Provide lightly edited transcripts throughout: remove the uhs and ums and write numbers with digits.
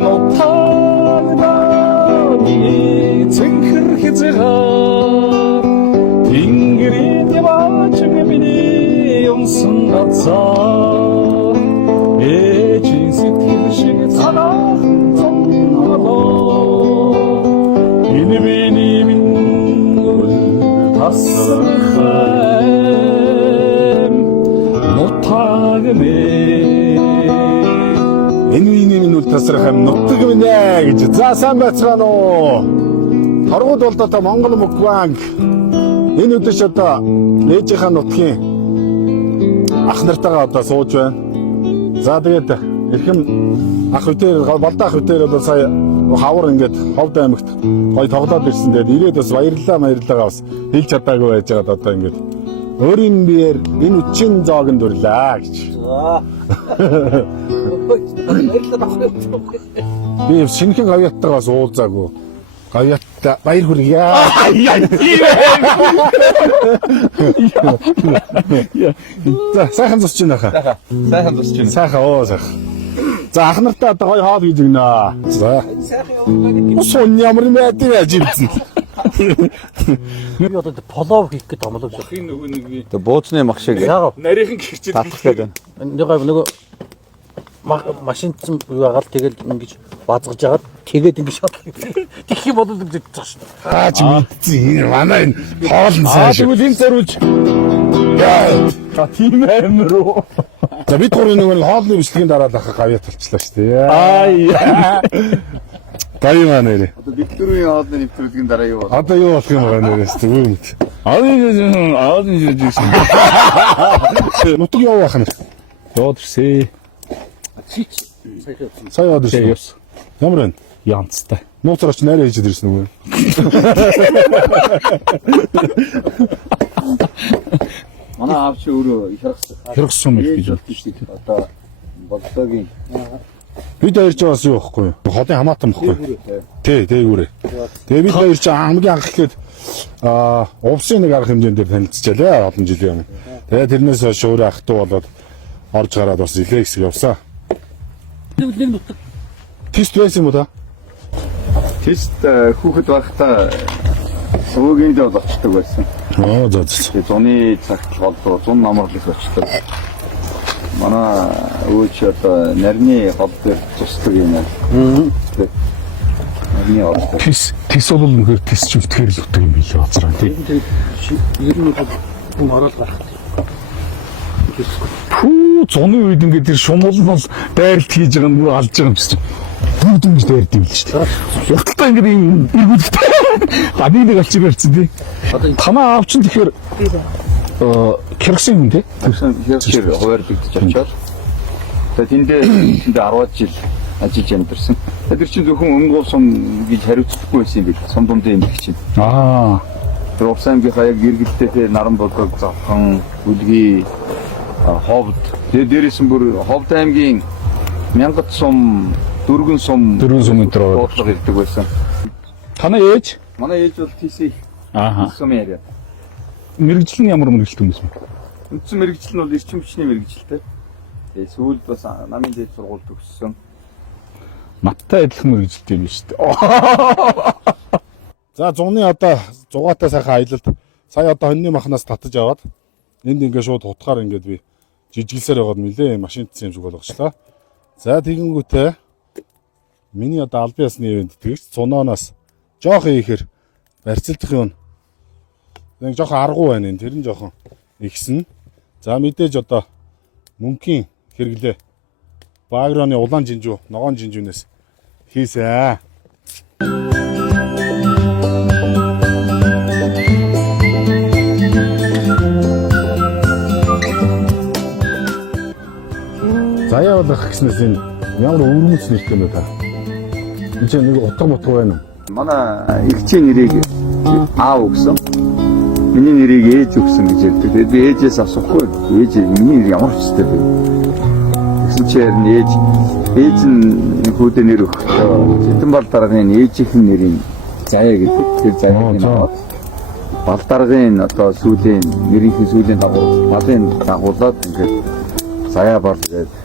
노타다니 쟁크르히즈가 딩그리디 마치미니 용순나자 에진스티르시 사나 정나다 이니비니 민물 다스խեմ 노타그네 Энэ тасрах юм нутаг минь гэж. За сайн байцгаана уу. Торгууд бол одоо Монгол мукбанк. Энэ өдөр одоо ээжийнхаа нутгийн ах нартайгаа одоо сууж байна. За тэгээд эрхэм ах үтээр балдаа ах үтээр бол сая хавар ингээд Ховд аймагт гой тоглоод ирсэн. Тэгээд ирээд бас баярлалаа бас хэлж чадаагүй байж байгаа одоо ингээд өөрийн биеэр энэ үчин зоог нь дурлаа гэж. Би шинхэн гавьяаттайгаас уулзаагүй. Гавьяаттай баяр хүргье. За сайхан зусч байна хаа. сайхан тусч байна. Сайхан оо сайхан. За ах нартай одоо гоё хоол хийж өгнө. За. Сон ямар юм бэ ажибсэн. Би одоо полов хийх гэдэг амлав шүү. Хин нөгөө нэг би Тэг бууцны мах шиг нарийнхан гихчээд татах гэдэг. Нөгөө машинцсан байгаад тэгэл ингэж базгаж агаад тэгээд ингэж шатлах. Тэгэх юм бол гэж бодож шүү. Аа чи мэдсэн. Манай энэ хоол нь сайн шүү. тэгвэл энэ зориулж та тийм амир уу. За бид гурвын нөгөө хоолны бичлэгийн дараа л ах гавьяат болчихлоо шүү дээ. Гай маа нэрээ. Одоо Викторийн хоолны нэвтрүүлгийн дараа юу бол? Одоо юу болох юм байгаа нэрээс тэгвэл. Аавын жижигсэн. Нутаг юу байх нь? Доод ирсэ. Сая яваад ирсэн. Явсан. Ямар вэ? Янцтай. Нууцраач найраа хийж ирсэн үгүй. Манай аав чи өөрөө Хэрэгсэн юм гэж бодсон шүү дээ. Одоо болдоогийн бид хоёр ч бас юу ихгүй юу? Хотын хамаатан ихгүй. Тий, дээгүүрээ. Тэгээ бид хоёр ч хамгийн анх ихэд увсын нэг арга хэмжээнд дээр танилцчихлаа олон жилийн өмнө. Тэгээ тэрнээс хойш өөрөө ах トゥ болоод орж гараад бас илээ хэсэг явсан. Нэг нутаг. Тест байсан юм уу та? тест хүүхэд байхдаа суугийн дээр очдог байсан. Аа за. Тэгээ зуны цагт болдоо зун намарлах очдог. Манай өөч одоо нарны хол дээр тусдаг юм аа. Нарны хол. Тис бол үнэхээр тисч үлдэхэр л утга юм билээ бацраа тий. Ер нь хүн орол гарах. Хүү зуны үед ингээд тэр шумал нь бол дайралт хийж байгаа нь алж байгаа юм чинь. Бүгд ингэж дайрд юм л шүү дээ. Хятадтай ингээд юм эргүүлдэг. Гадны нэг алчиг барьсан тий. Танаа аав чинь тэгэхээр Киргизэн юм тий. Тэгэхээр хуваарлагдчих очоод тэгээ тэндээ 10 жил ажиллаж амьдэрсэн. Тэр чинь зөвхөн өмгөө сум гэж хариуцдаггүй байсан юм бил. Сум дундын юм чинь. Тэр Улсаймгийнхаа яг иргэдтэй наран бодгог завхан үлгий Ховд. Тэгээ дээрээс нь бүр Ховд аймгийн мянгат сум, дөрвөн сум өнтер бодлого ирдэг байсан. Танаа ээж? Манай ээж бол TC сум яриа. Мэргэжил нь ямар мэргэжилт юм бэ? Үндсэн мэргэжил нь бол эрчим хүчний мэргэжилтэй. Тэгээ сүүлд бас намын дээд сургууль төгссөн. Наттай адилхан мэргэжилт юм шүү дээ. За зуны одоо зугаатай сайхан аялалд сая одоо хоньны махнаас татаж аваад энд ингээ шууд утгаар ингээд би жижиглсээр байгаад нилээ машинтсан юм шиг болгочлаа. За тэгэнгүүтээ миний одоо албан ёсны ивент тэгж цунооноос жоохон ихээр барьцалдах юм. Нэг жоохон аргу байна энэ тэр нь жоохон ихсэн. За мэдээж одоо мөнхийн хэрэглээ Багрооны улаан жинжүү, ногоон жинжүүнээс хийсэн. Заяа болох гэснээс энэ ямар өвөрмөц нэртэй юм бэ та? Энд чинь нэг утга мутга байна уу? Манай эгчийн нэрийг аав өгсөн. Миний нэрийг ээж өгсөн гэж ярьдаг. Тэгээд би ээжээс асуухгүй. Ээж миний нэр ямар ч үстэй бэ? Гэсэн чинь ээж нь хүүдээ нэр өгөхдөө Цэдэн бал даргын ээжийнхэн нэрийн Заяа гэдэг. Тэр Заяагийн аваад бал даргын одоо сүүлийн нэрийнхээ сүүлийн балын дагуулад ингээд Заяа бал гэдэг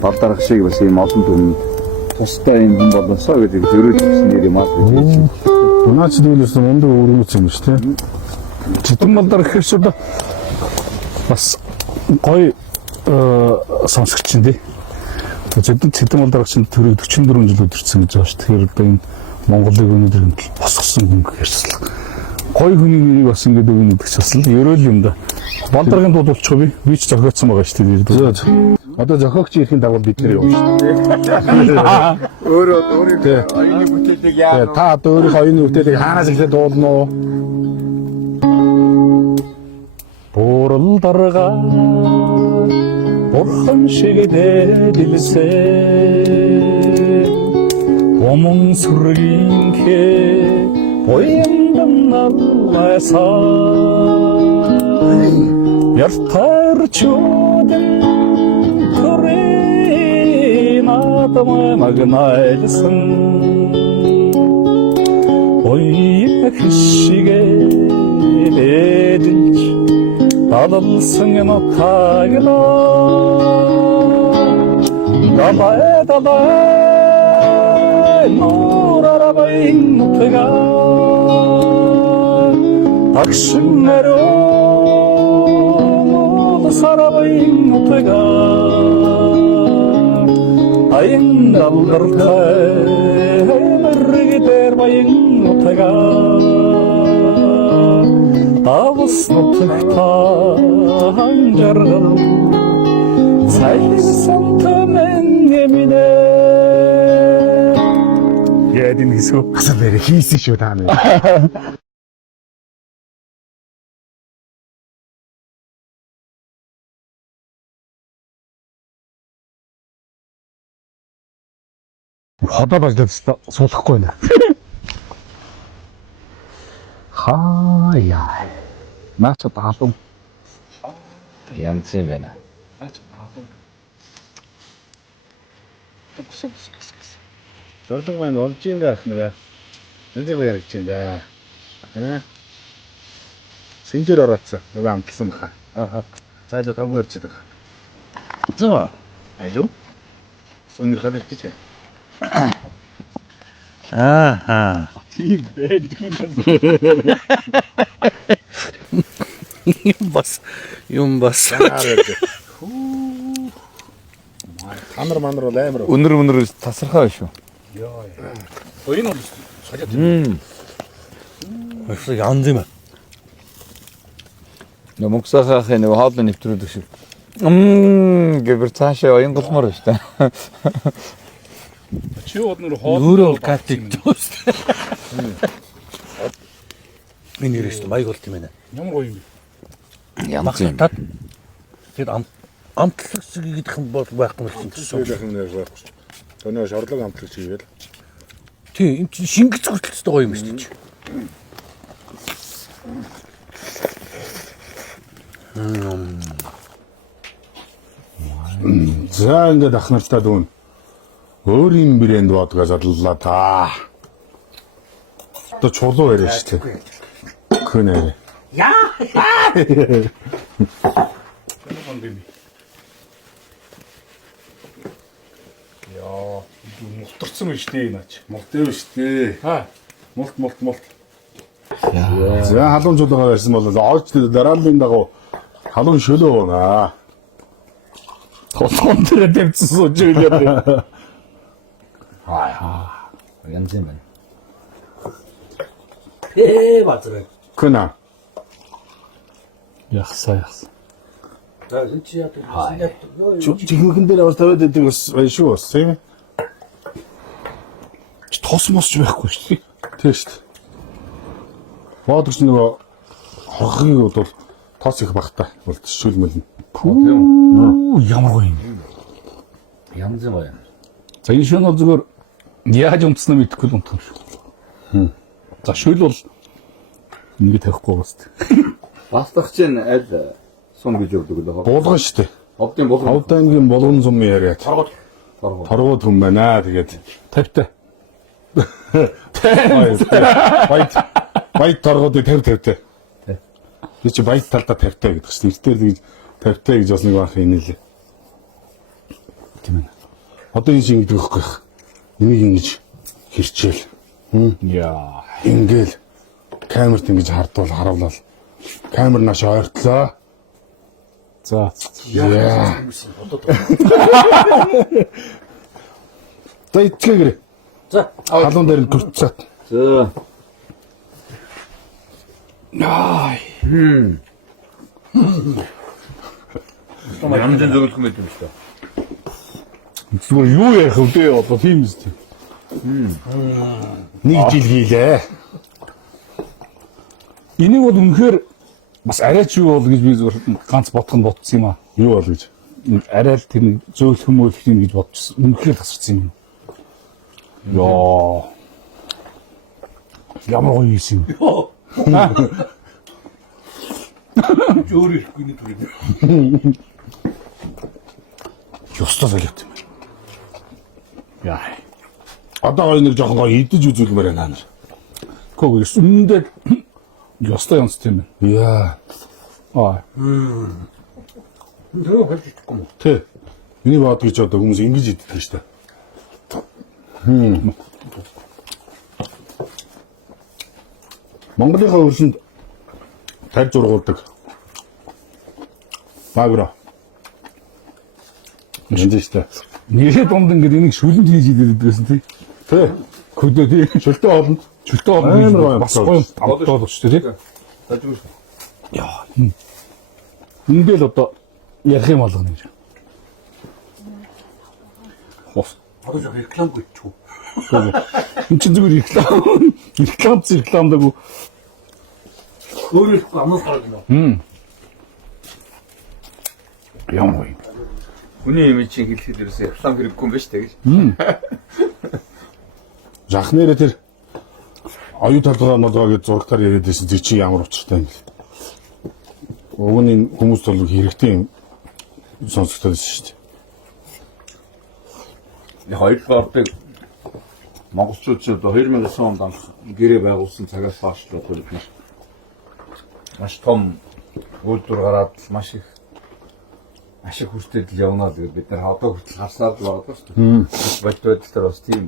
бал дарга шиг бас ийм олон дүн тустай юм болосоо гэдэг зөрөөж өгсөн нэр юм аа. Унаач дүүлээс мундаг өргөц юм шүү дээ. Читэн малдар гэхэр ч одоо бас гоё сонсогч юм дээ. Читэн малдар чинь төрөг 44 жил өдөрцөн гэж байгаа шүү. Тэгэхээр одоо энэ Монголыг өнөөдөр босгосон хүн гэрсэл. Гоё хүний нэрийг бас ингэж өгнө гэдэг ч бас л ерөөл юм да. Балдаргын дууд болчихоо би ч зохиоцсон байгаа шүү дээ. Одоо зохиогч ирэхин дагуу бид нэр явна шүү дээ. Өөрөө оюуны бүтээлийг яа. Та одоо өөрийнхөө оюуны бүтээлийг хаанаас ихлэ дуулна уу? Бурал дарга бурхан шиг дэдэлсэн Омон сүргийн хэ бояндан налласан Яртар чудэн төрийн атамай магнайлсан Оя хишигэ эдэлж Dadılsın notayla Dalay nur arabayın mutluğa Takşınlar oldu sarabayın mutluğa Ayın daldırdı bir gider bayın mutluğa Davus nuttuktan jargıl Saysan tömen yemine Yedin hisu Asıl beri hisi şu tane Хода баждад суулгахгүй нэ Хаяа. Наач таалуу. Янз юм байна. Зорлог маань олж ийн гэх нэ. Энд яг яригч юм да. Синжээр ороодсон. Нөгөө амталсан баха. Цайл тавгүй ирчээд байгаа. Зөө. Алуу. Сонгор хадаж чи. Аа. Тийм бай. Юм бас. Танар манар бол амар. Өнөр тасархаа шүү. Энэ бол солиод. Бас янз юм. Мөнгөсөөхөө нэг хоолны нэвтрүүлэг шиг. Гэвэр цаашаа оюун голмор шүү дээ. Чи однор хоол. Өөрөө катик дөөс. Миний нэрэст маяг болт юм байна. Ямар гоё юм бэ? Янз юм. Тэр амтлагч гэдэг юм бол байхгүй юм чинь. Сөөлөх юм нэр байхгүй. Төнөө шорлог амтлагч хийгээл. Тийм энэ чинь шингэж зөртөлттэй гоё юм шүү дээ. За ингээд ах нартаа дүүн. Өөрийн брэнд водгоос орлоо та. Одоо чулуу яриа шүү дээ. Күнэ. Яа. Яа, мултарсан биш дээ наач. Мултай биш дээ. Ха. Мулт. За халуун чулуугаар ярьсан бол оож дарааллын дагуу халуун шөлөө байна. Толгон дээр дэвцсэн сууж ийлээ. Янз юм байна. Базар. Күнэ. Яхсаа. За энэ чи яа гэдэг Чихмхэн дээр аваад тавиад байдаг бас байна шүү бас тийм ээ. Тос мос ч байхгүй шүү дээ. Тийм шүү дээ. Баадагч нөгөө хогын бол тос их багтаа бол төшөлмөл. Ямар гоё юм. Янз юм байна. За энэ шөнө бол зүгээр яаж унтснаа мэдэхгүй л унтсан шүү. За шөл бол ингэ тавихгүй гоос. Бастагч нь аль сум гэж өгдөг л байгаа. Булган шүү дээ. Ховдын болгон. Ховдангийн болгон сум яриад. торгод. Торгууд хүн байна тэгээд 50-та. Байт торгуудыг 50-50-та. Би чи байт талдаа 50-та гэдэг чинь эртээр тэгж 50-та гэж бас нэг баах инээлээ. Тийм ээ. Одоо энэ шиг гэдэг өгөхгүй. энийг ингэж хэрчээл. Яа. Ингээл камерт ингэж хардвал харуулал. Камер нааш ойртлоо. За. Яа. За ицгээгэр. За. Халуун дээр нь төрцөөт. За. Яа. Ямжин зөвлөх мэт юм шүү дээ. Зүгээр юу ярих вэ одоо тийм үстэй. Нэг жил хийлээ. Энийг бол үнэхээр бас арайч юу бол гэж би зүгээр ганц бодох нь бодсон юм аа. Юу бол гэж. Арай л тэр зөөлөх юм гэж бодчихсон. Үнэхээр тасарсан юм. Яа. Ямар гоё юм. Зөөр ирэхгүй нэг төрөй. Ёстой солиот юм. Яа. Одоо нэг жоохон гоё идэж үзүүлмээр байна нар. Кого сүндээ ёстой юм тийм ээ. Яа. Аа. Нөө хэлчихгүй юм. Тэ. Миний бод гэж одоо хүмүүс ингэж иддэг шүү дээ. Монголынхаа өрсөнд тарж ургуулдаг. Багра. Энд шүү дээ. Нэрээ дунд ингээд энийг шүлэнд хийж идээд байсан тий. Тэ. Хөдөө тий. Шөлтөө олонд. Чөлтөө Амар гоё олон бас гоё амттай болчих тий. Тажгүй. Яа. Ингээл одоо ярих юм болгоно гэж. Хос. Одоо яг реклам хийчихв. Энд чинь зүгээр рекламдаг уу? Өөрөө их амнаас гараад байна. Ямар юм. Хүний имиж чинь хэлэхэд ерөөсөө реклам хэрэггүй юм ба шүү дээ гэж. Жах нэрэ тэр оюу талбараа модоо гэж зургатаар яриад байсан зэ чи ямар учиртай юм бэ? Уг нь энэ хүмүүс бол хэрэгтэй юм сонсогдоод байсан шүү дээ. Яг хоёрдугаардаг монголчууд ч одоо 2009 онд анх гэрээ байгуулсан цагаас хойш л одоо бид маш том үйлдвэр гараад маш их ашиг хүртэл явна гэдэг бид нар одоо хүртэл харснаар л байгаа шүү дээ. Бодит байдлаар бас тийм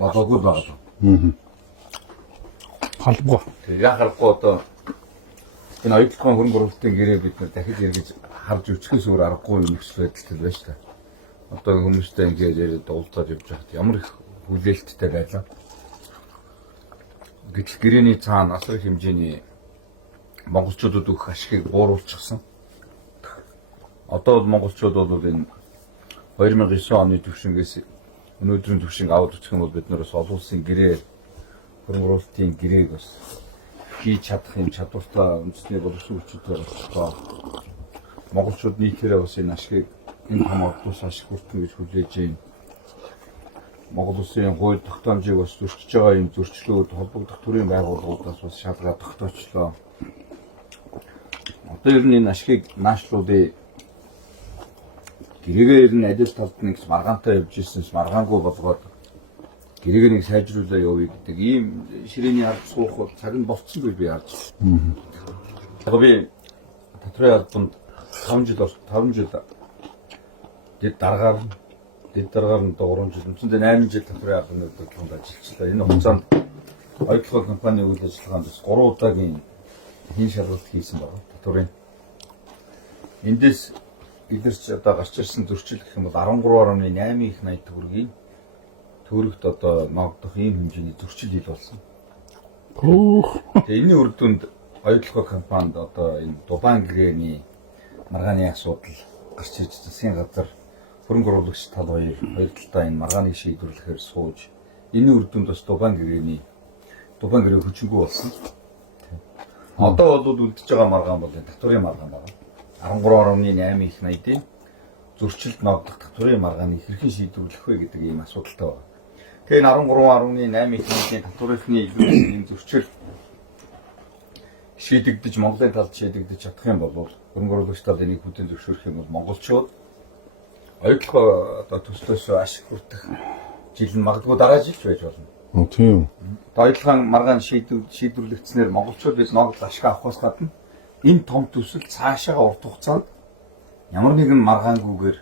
бодоогүй байгаа. Халбгаа. Тэгээ яа харахгүй одоо энэ оюутлогын хөрөнгө оруулалтын гэрээ бид нар дахиж эргэж харж өчгөөс өөр аргагүй юм их байдалтай байна шүү дээ. Одоо хүмүүстэй ингээд яриад уулзаад явж байхад ямар их хүлээлттэй байлаа. Гэтэл гэрээний цаана асар их хэмжээний монголчуудад өгөх ашигыг бууруулчихсан. Одоо бол монголчууд бол энэ 2009 оны төвшингээс өнөөдрийн төвшинг аваад үзэх юм бол бид нар бас олон улсын гэрээ хөрөнгө оруулалтын гэрээг бас хийж чадах юм чадвартай үндэсний боловсон хүчтэй болчихлоо. Монголчууд нийтээрээ бас энэ ашигыг энэ хамгаалалтаас ашиг хүртэн гэж хүлээж байна. Монгол улсын хууль тогтоомжийг бас зөрчиж байгаа юм зөрчлүүд холбогдох төрлийн байгууллагуудаас бас шалгаад тогтоочлоо. Одоо ер нь энэ ашигыг наашлуудын гэрээгээр нь адил талд нэг маргаантай явж ирсэнс маргаангүй болгоод гэрээг нэг сайжруулаа явъя гэдэг ийм ширээний ард суух бол цаг нь болцсон гэж би харж байна. Яг би татрын албанд 5 жил дэд дараагаар нь 3 жил үндсэндээ 8 жил татрын албаны удирдлаганд ажиллачлаа. Энэ хугацаанд оюутлогын компани үйл ажиллагаанд бас 3 удаагийн хийн шалгалт хийсэн байна. Татрын эндээс эдгэрч одоо гарч ирсэн зөрчил гэх юм бол 13.8 их 80 төгрөгийн төрөгт одоо магадах ийм хэмжээний зөрчил ил болсон. Тэгээ энэний үр дүнд оюутлогын компанид одоо энэ Дубайн гэрээний маргааны асуудал гарч ирж засгийн газар хөрөнгө оруулагч тал хоёр талдаа энэ маргааныг шийдвэрлэхээр сууж энэ үр дүнд бас Дубайн гэрээ хүчингүй болсон. Одоо бол үлдэж байгаа маргаан бол татварын маргаан байна. 13.8 их 80-ийн зөрчилд ногдох татварын маргааныг хэрхэн шийдвэрлэх вэ гэдэг ийм асуудалтай байна. Тэгээ 13.8 их 80-ийн татварынхны ийм зөрчил шийдэгдэж Монголын талд шийдэгдэж чадах юм бол хөрөнгө оруулагч тал энийг бүтээн зөвшөөрөх юм бол монголчууд оюутлогоо одоо төслөөс ашиг хүртэх жил нь магадгүй дараа жил ч байж болно. Тийм. Оюутлогын маргаан шийдвэрлэгдснээр монголчууд бид ногдол ашиг авахаас гадна энэ том төсөл цаашаа урт хугацаанд ямар нэгэн маргаангүйгээр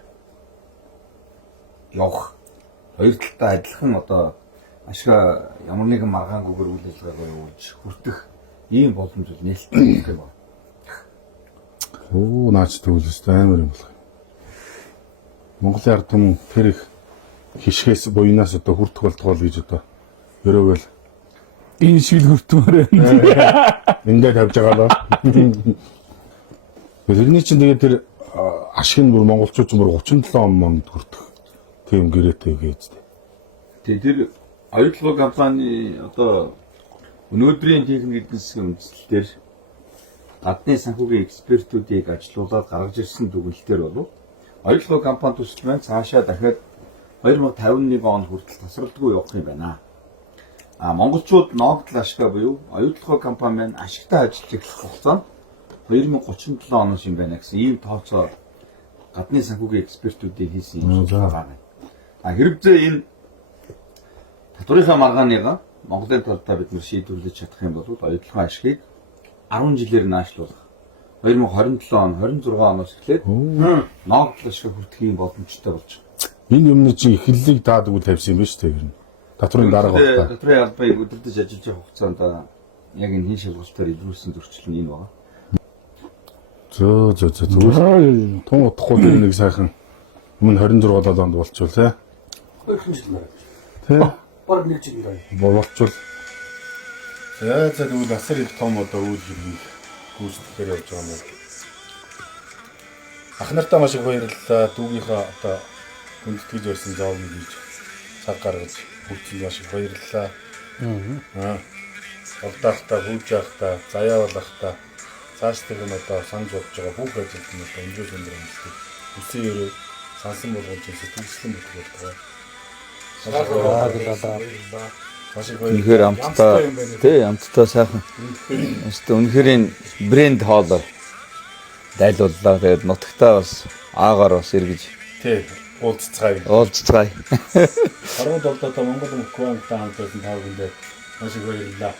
явах хоёр талтай адилхан одоо ашгаа ямар нэгэн маргаангүйгээр үйл ажиллагаагаа явуулж хүртэх ийм боломж бол нээлттэй гэх юм байна. Оо наач төвлөс амар юм болох юм. Монголын ард түмэн тэр их хишгээс буйнаас одоо хүртэх болтгоо л гэж одоо өрөөгөл энэ шиг л хүртмээр байна. Эндээ тавьж байгаа лөө. Тэрний чинь тэгээд тэр ашиг нь бүр монголчууд ч бүр 37 онд хүртэх тийм гэрээтэй гэж. Тэгээд тэр оюутлогоо компани одоо өнөөдрийн техник эдийн засгийн үндэслэлээр гадны санхүүгийн экспертүүдийг ажилуулад гаргаж ирсэн дүгнэлтээр бол оюутлогоо компани төсөл маань цаашаа дахиад 2051 он хүртэл тасралтгүй явах юм байна. Монголчууд ногдол ашгаа буюу оюутлогоо компани маань ашигтай ажиллаж эхлэх хугацаанд 2037 оноос юм байна гэсэн ийм тооцоо гадны санхүүгийн экспертүүдийн хийсэн юм байна. Хэрвээ энэ татврынхаа маргааныга Монголын талдаа бид нэр шийдвэрлэж чадах юм бол оюутлогын ашгийг 10 жилээр наашлуулах 2027 он 26 оноос эхлээд ногдол ашиг хүртэх юм боломжтой болж байна. Энэ юмны чинь эхлэлийг даадаг үл тавьсан юм ба шүү дээ. Татврын дарга багтаа. Татврын албыг өдөрдөж ажиллаж явах хугацаанд яг энэ хин шалгалтаар илрүүлсэн зөрчил нь энэ байна. Зүгээр. Тун утахгүй нэг сайхан өмнө 26 онд болчихвол тий. Хөрхөн жил маа. Тий. Бараг нэг жил ирээ. Болчихвол. За тэгвэл асар их том одоо үйл хэргийг гүйцэтгэхээр явж байгаа юм байна. Ах нартаа маш их баярлалаа. Дүүгийнхаа одоо хүндэтгэж байсан зоог хийж цаг гаргаж бүгд маш их баярлалаа. Олдаахта, хүүжаахта, заяа болохта цааш тэр нь одоо санаж бодож байгаа бүх ажилд нь одоо өндөр өндөр амжилт үсэн ерөө сансан болгож сэтгэлслэн бүтгэж байгаа. Үнэхээр амттай тий амттай сайхан. Үнэхээр энэ брэнд хоол дайлууллаа. Тэгээд нутагтаа бас аагаар бас эргэж тий уулзцгаая. уулзцгаая. Харууд болдоо Монгол мөнгө банктай хамт байсан тав хүндээ маш их баярлалаа.